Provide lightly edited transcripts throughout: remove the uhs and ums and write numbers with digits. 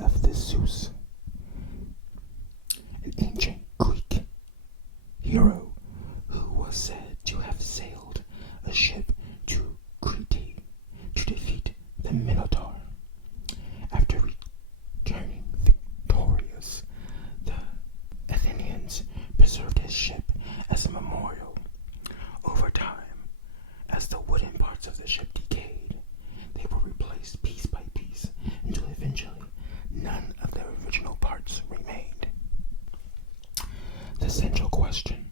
of Theseus, an ancient Greek hero who was said to have sailed a ship to Crete to defeat the Minotaur. After returning victorious, the Athenians preserved his ship as a memorial. Over time, as the wooden parts of the ship decayed, they were replaced piece by piece until eventually none of their original parts remained. The central question: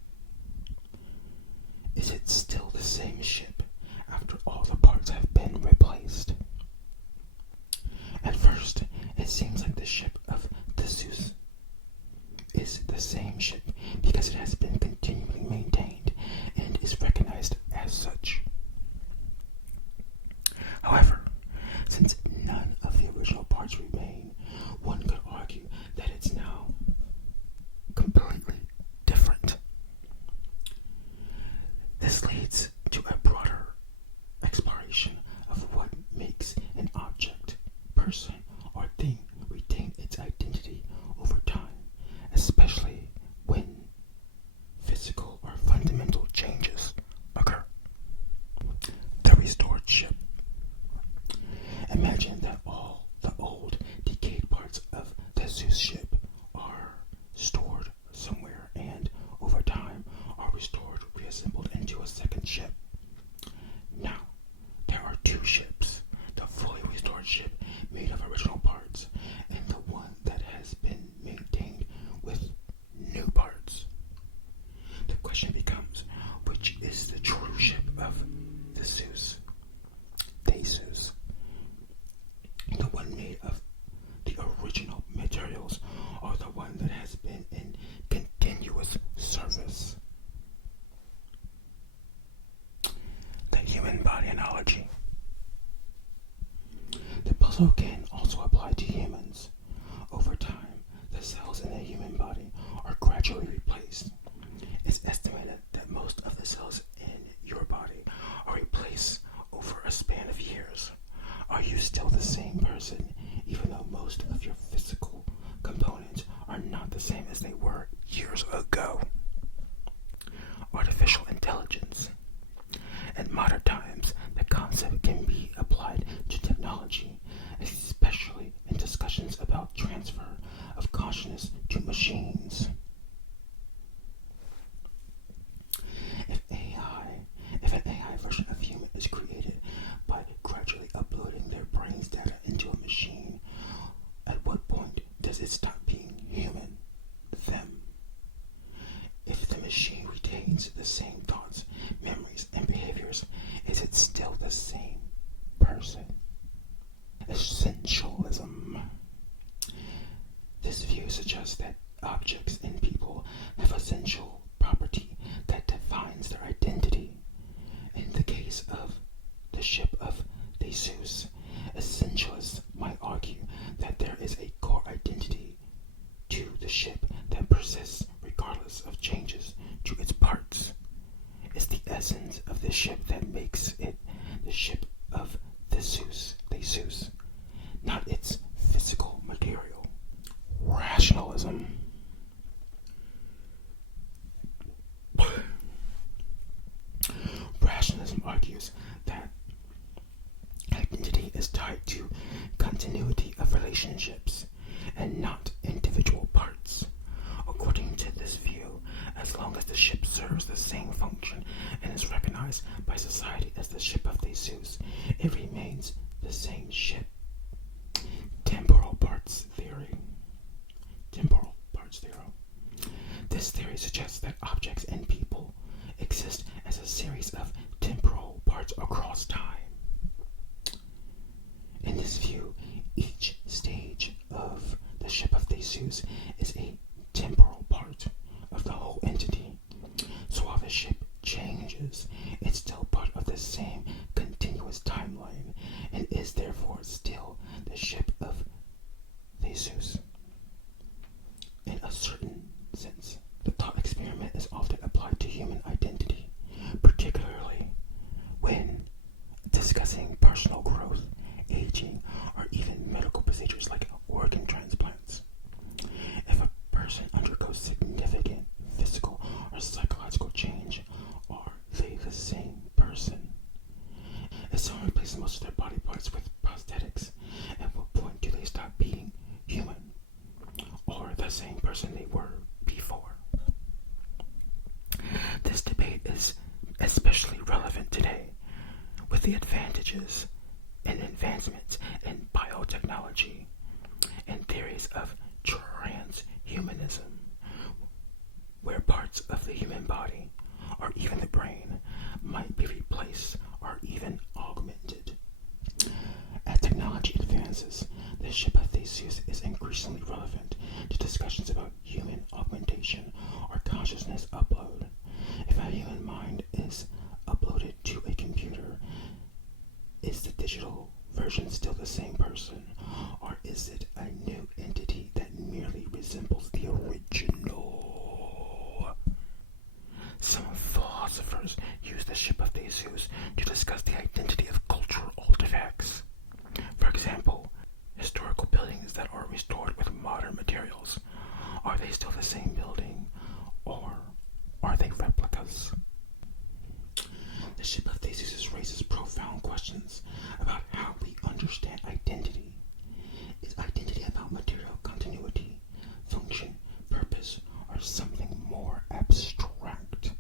is it still the same ship after all the parts have been replaced? At first, it seems like the ship of Theseus is the same ship because it has been continually maintained and is recognized as such. However, since none of the original parts remain, one could argue that it's now completely different. This leads to a broader exploration of what makes an object, person, or thing retain its identity over time, especially when physical or fundamental changes occur. The restored ship. Imagine that all the old, decayed parts of the Zeus ship are stored somewhere and, over time, are restored, reassembled into a second ship. Now, there are two ships: the fully restored ship made of original parts and the one that has been maintained with new parts. The question becomes, which is the true ship of Theseus? Theseus, the one made of the original materials, or the one that has been in continuous service? The human body analogy. The puzzle can also apply to humans. Over time, the cells in the human body are gradually replaced. It's estimated that most of the cells in your body are replaced over a span of years. Are you still the same person, even though most of your physical components are not the same as they were years ago? Artificial intelligence. In modern times, the concept can be applied to technology, especially in discussions about transfer of consciousness to machines. If an AI version of human is created by gradually uploading their brain's data into a machine, at what point does it stop being human, them? If the machine retains the same thoughts, memories, and behaviors, is it still the same person? Essentialism. This view suggests that objects and people have essential property that defines their identity. In the case of the ship of Theseus, essentialists might argue that there is a core identity to the ship that persists regardless of changes to its parts. It's the essence of the ship that makes it the ship of Theseus, not its physical material. Rationalism. Rationalism argues that identity is tied to continuity of relationships and not individual parts. According to this view, as long as the ship serves the same function and is recognized by society as the ship of Theseus, it remains the same ship. Temporal parts theory. This theory suggests that objects and people exist as a series of temporal parts across time. In this view, each stage of the ship of Theseus person they were before. This debate is especially relevant today with the advantages and advancements in biotechnology and theories of transhumanism, where parts of the human body or even the brain might be replaced or even augmented. As technology advances, the ship of Theseus is increasingly relevant to discussions about human augmentation or consciousness upload. If a human mind is uploaded to a computer, is the digital version still the same person, or is it a new entity that merely resembles the original? Some philosophers use the ship of Theseus to discuss the identity of cultural artifacts. For example, historical buildings that are restored with modern materials. Are they still the same building, or are they replicas? The ship of Theseus raises profound questions about how we understand identity. Is identity about material continuity, function, purpose, or something more abstract?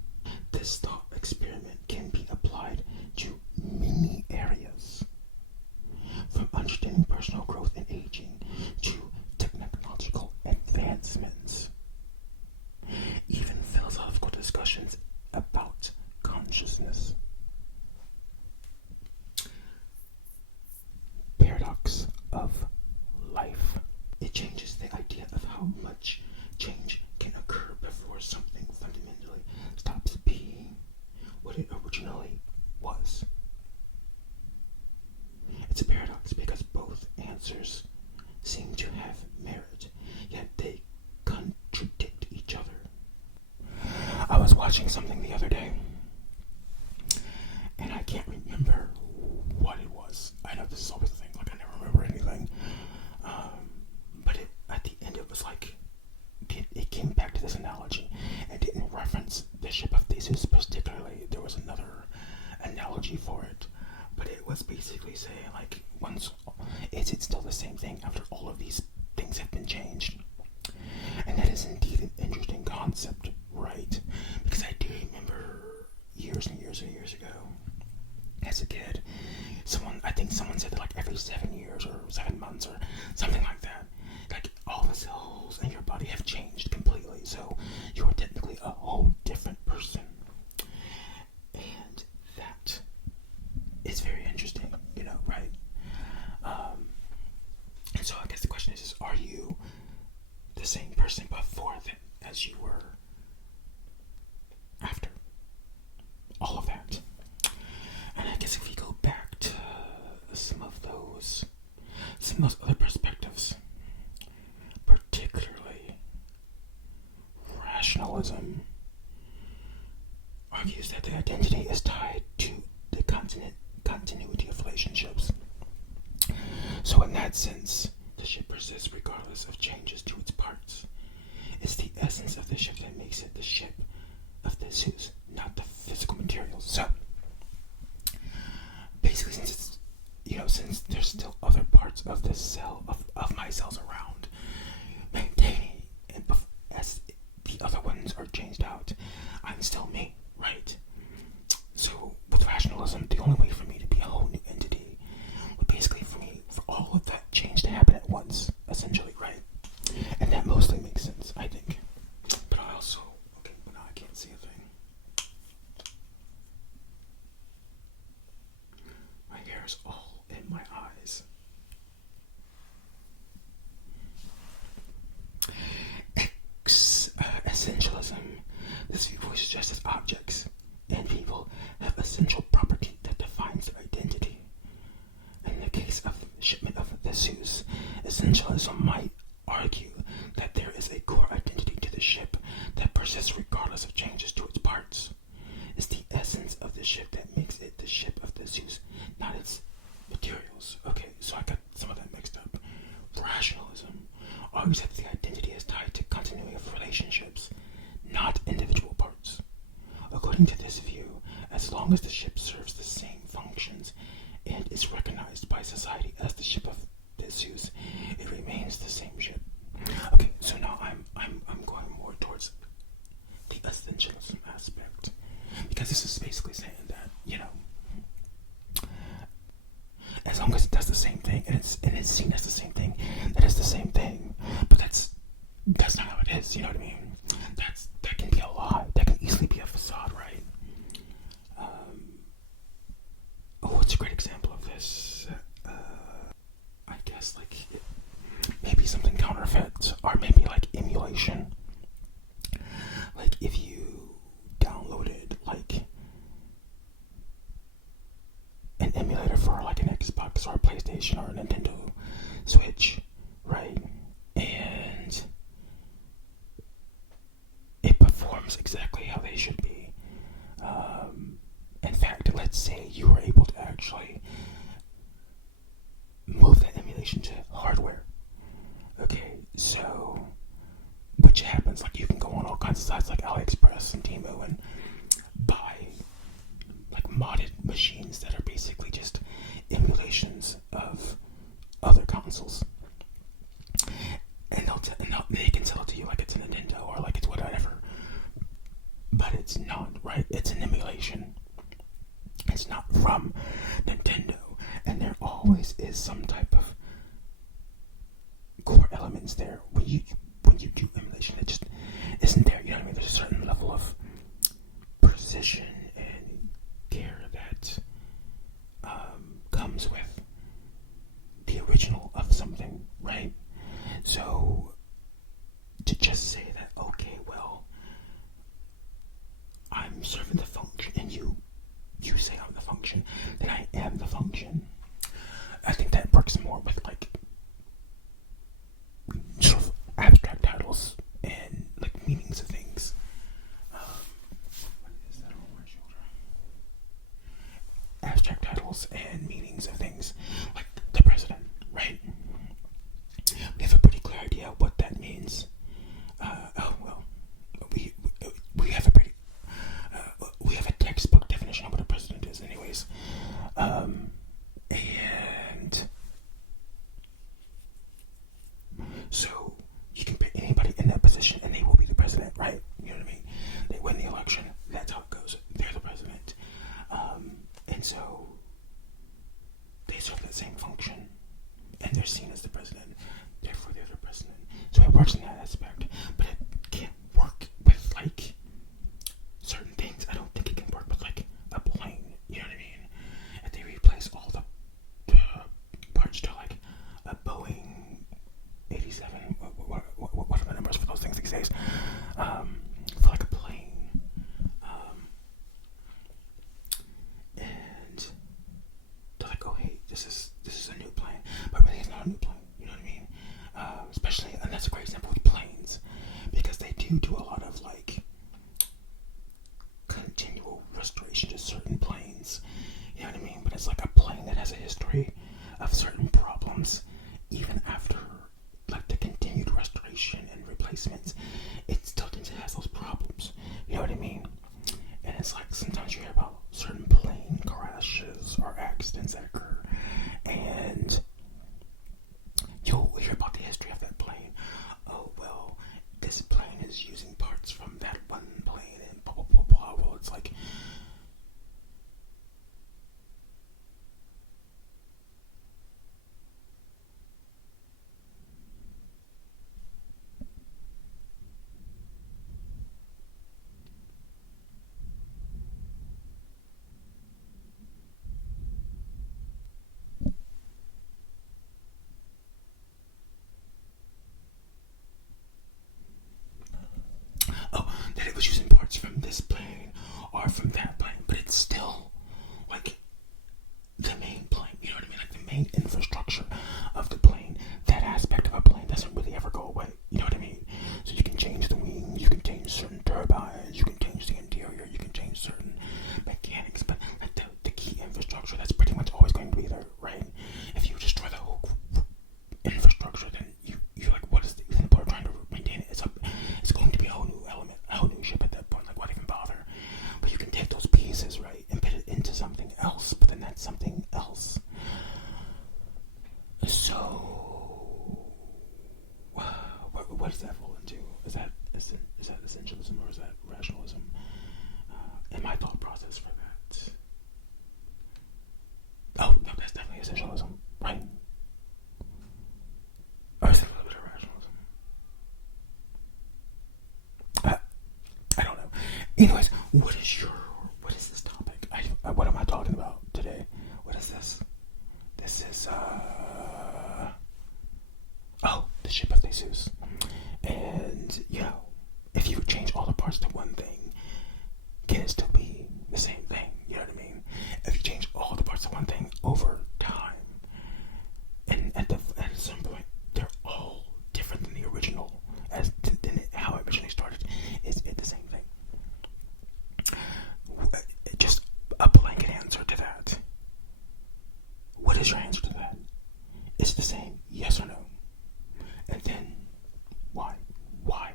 This thought experiment can be applied to many areas, from understanding personal growth and aging to technological advancements. Even philosophical discussions about consciousness. Paradox of life. It changes the idea of how much change can occur before something fundamentally stops being what it originally was. It's a paradox because both answers seem to have merit, yet they contradict each other. I was watching something the other day, and I can't remember what it was. I know this is always the thing, like I never remember anything. But at the end it was like, it came back to this analogy. It didn't reference the ship of Theseus particularly. There was another analogy for it. But it was basically saying, like, is it still the same thing after all of these things have been changed? And that is indeed an interesting concept, right? Because I do remember years and years and years ago, as a kid, I think someone said that like every 7 years or 7 months or something like that, like all the cells in your body have changed completely. So you're technically a whole different person. And that is very interesting, right? And so I guess the question is are you the same person before then as you were after all of that? And I guess if we go back to some of those other perspectives, particularly rationalism, argues that the identity is tied to the continuity of relationships. So in that sense, the ship persists regardless of changes to its parts. It's the essence of the ship that makes it the ship of Theseus, not the physical materials. So basically, since there's still other parts of the cell of my cells around, maintaining as the other ones are changed out, I'm still me, right? So with rationalism, the only way for me to be a whole new entity would basically for all of that change to happen at once, essentially, right? And that mostly makes sense, I think. But I also, but now I can't see a thing. My hair is all in my eyes. Essentialism. This viewpoint suggests that objects and people have essential property that defines their identity. In the case of shipment of Theseus, essentialism might argue that there is a core identity to the ship that persists regardless of changes to its parts. It's the essence of the ship that makes it the ship of Theseus, not its materials. Okay, so I got some of that mixed up. Rationalism argues that the identity is tied to continuity of relationships, not individual parts. According to this view, as long as the ship serves the same functions and is recognized by society as the ship of Theseus, it remains the same ship. Okay, so now I'm that's not how it is. You know what I mean? That can be a lie. That can easily be a facade, right? What's a great example of this? I guess like maybe something counterfeit, or maybe like emulation. Like if you downloaded like an emulator for like an Xbox or a PlayStation or a Nintendo Switch, right? And it performs exactly how they should be. In fact, let's say you were able to actually move that emulation to hardware. Okay, so which happens, like you can go on all kinds of sites like AliExpress and Temu and buy like modded machines that are basically just emulations of other consoles, and they can sell it to you like it's a Nintendo or like it's whatever, but it's not, right? It's an emulation. It's not from Nintendo, and there always is some type of core elements there when you do emulation. It just isn't there. You know what I mean? There's a certain level of precision and care that comes with the original of something, right? So to just say that, okay, well, I'm serving the function, and you say I'm the function, then I am the function. I think that works more with like sort of abstract titles and like meanings of things. What is that on my shoulder? Abstract titles and meanings of things, like the president, right? We have a pretty clear idea what that means. We have a pretty we have a textbook definition of what a president is, anyways. And so you can pick anybody in that position, and they will be the president, right? You know what I mean? They win the election. That's how it goes. They're the president, and so they serve that same function, and they're seen as the president. Therefore, they're the president. So it works in that aspect, but it can't work with like certain things. I don't think it can work with like a plane. You know what I mean? If they replace all the parts to like a Boeing 87, what are the numbers for those things these days? For like a plane, and they're like, oh hey, this is a new plane, but really it's not a new plane. You know what I mean? Especially, and that's a great example with planes. Anyways, what is this topic? What am I talking about today? What is this? This is, the ship of Theseus. And, if you would change all the parts to one thing, can it still be the same thing? You know what I mean? If you change all the parts of one thing over time, and at some point, they're all different than the original, than how it originally started, is it the same thing? Just a blanket answer to that. What is your answer to that? Is it the same? Yes or no? And then, why? Why?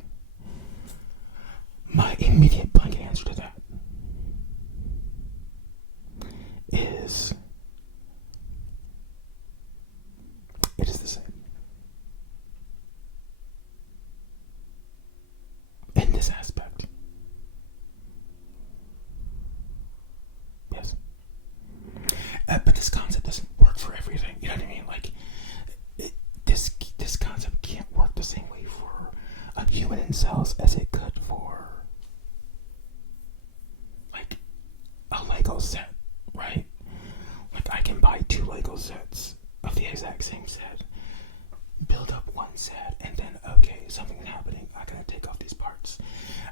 My immediate blanket answer to that is it is the same. In this aspect. Yes. But this concept doesn't work for everything. You know what I mean? Like, this concept can't work the same way for a human in cells as it could for, like, a Lego set, right? Like, I can buy 2 Lego sets of the exact same set, build up one set, and then, okay, something's happening, I gotta take off these parts.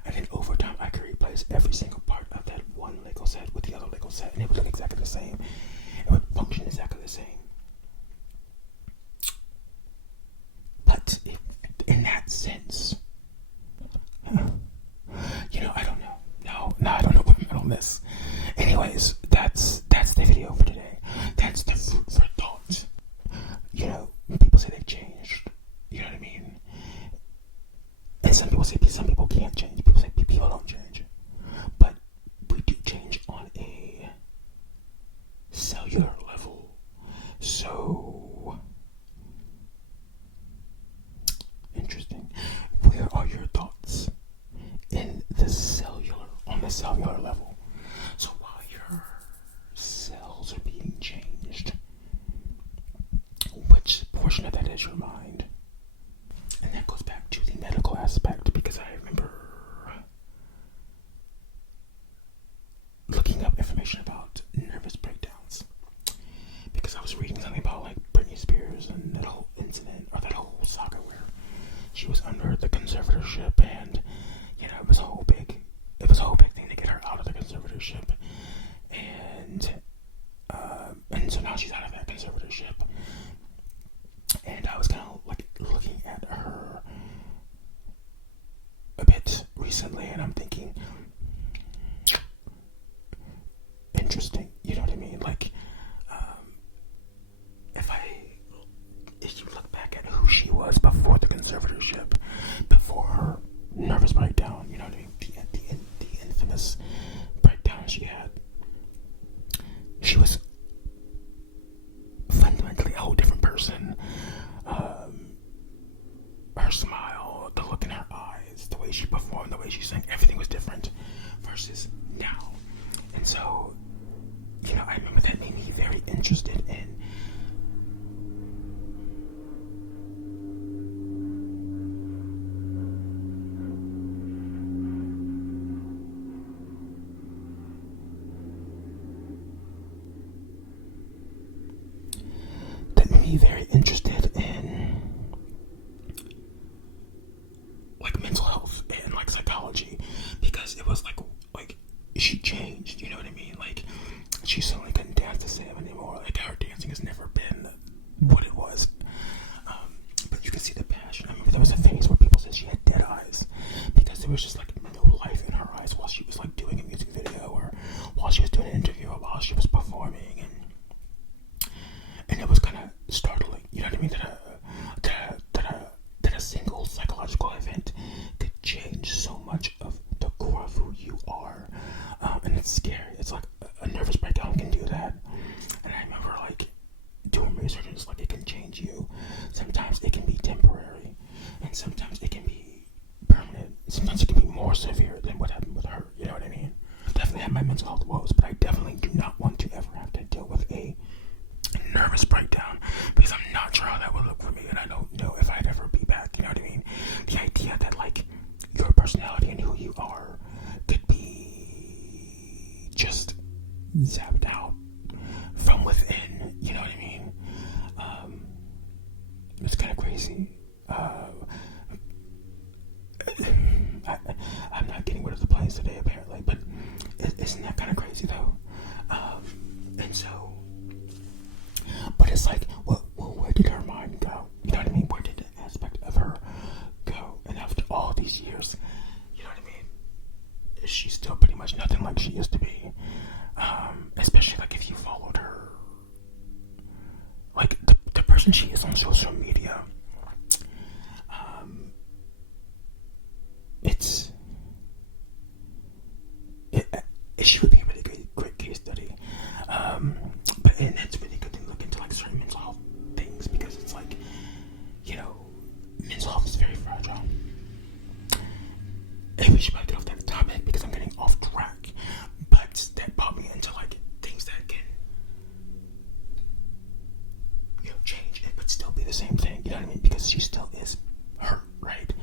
And then over time, I could replace every single part of that one Lego set with the other Lego set, and it would look exactly the same. It would function exactly the same. But in that sense, I don't know. No, I don't know what I'm on this. Anyways, that's the video for today. That's the food for thought. People say they've changed. You know what I mean? And some people say some people can't change. People say people don't change. But we do change on a cellular level. So interesting. Where are your thoughts on the cellular level? So while your cells are being changed, which portion of that is your mind? And that goes back to the medical aspect, because I remember looking up information about nervous breakdowns, because I was reading something about, like, Britney Spears and that whole incident, or that whole saga where she was under the conservatorship, and it was a whole big thing to get her out of the conservatorship, and so now she's out of that conservatorship. And I was kind of like looking at her a bit recently, and I'm thinking, interesting. You know what I mean? Like, if you look back at who she was before the conservatorship, before her nervous breakdown, you know what I mean? The infamous breakdown she had. She was fundamentally a whole different person. Her smile, the look in her eyes, the way she performed, the way she sang, everything was different versus now. And so, I remember that made me very interested in like mental health and like psychology, because it was like she changed, you know what I mean? Like, she suddenly couldn't dance the same anymore. Like, her dancing has never been what it was. But you can see the passion. I remember there was a phase where people said she had dead eyes, because there was just like no life in her eyes while she was like doing a music video, or while she was doing an interview, or while she was performing, and it was kind of startling, you know what I mean? That a single psychological event could change so much of the core of who you are, and it's scary. It's like a nervous breakdown can do that. And I remember doing research, and it's like it can change you. Sometimes it can be temporary, and sometimes crazy. I'm not getting rid of the planes today, apparently, but isn't that kind of crazy, though? And so, but it's like, well, where did her mind go? You know what I mean? Where did the aspect of her go? And after all these years, you know what I mean? She's still pretty much nothing like she used to be. Especially like if you followed her, like the person she is on social media. She would be a really great case study. But and it's really good to look into like certain mental health things, because it's like, you know, mental health is very fragile. And we should probably get off that topic because I'm getting off track. But that brought me into like things that can, you know, change but still be the same thing. You know what I mean? Because she still is her, right?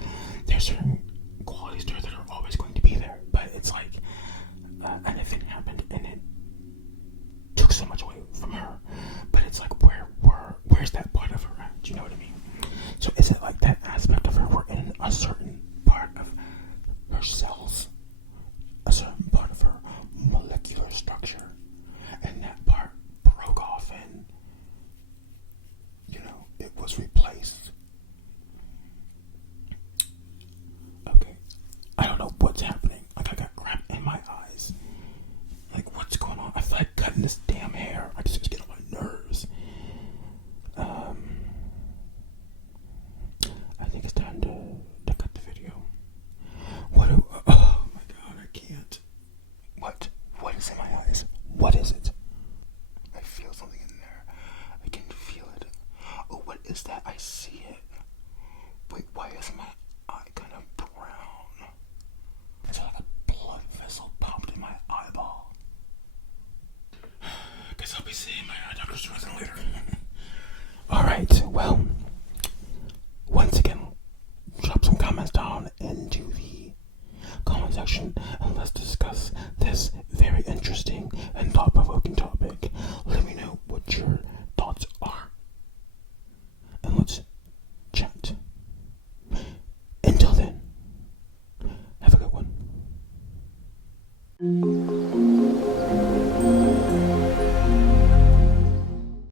There's certain qualities to her that are always going to be there, but it's like an event happened and it took so much away from her. But it's like, where's that part of her at? Do you know what I mean? So is it like that aspect of her where in a certain part of her cells, a certain part of her molecular structure, and that part broke off and, you know, it was replaced? Okay, I don't know what's happening. Like, I got crap in my eyes. Like, what's going on? I feel like cutting this damn hair. I just get on my nerves. I think it's time to cut the video. Oh my god, I can't. What is in my eyes? What is it? I feel something in there. I can feel it. Oh, what is that? I see it. Wait, why is my eye kind of brown? It's like a blood vessel popped in my eyeball. Guess I'll be seeing my eye doctor's reason later. Alright, well, once again, drop some comments down into the comment section and let's discuss this very interesting and thought-provoking topic. Let me know what your thoughts are and let's chat. Until then, have a good one.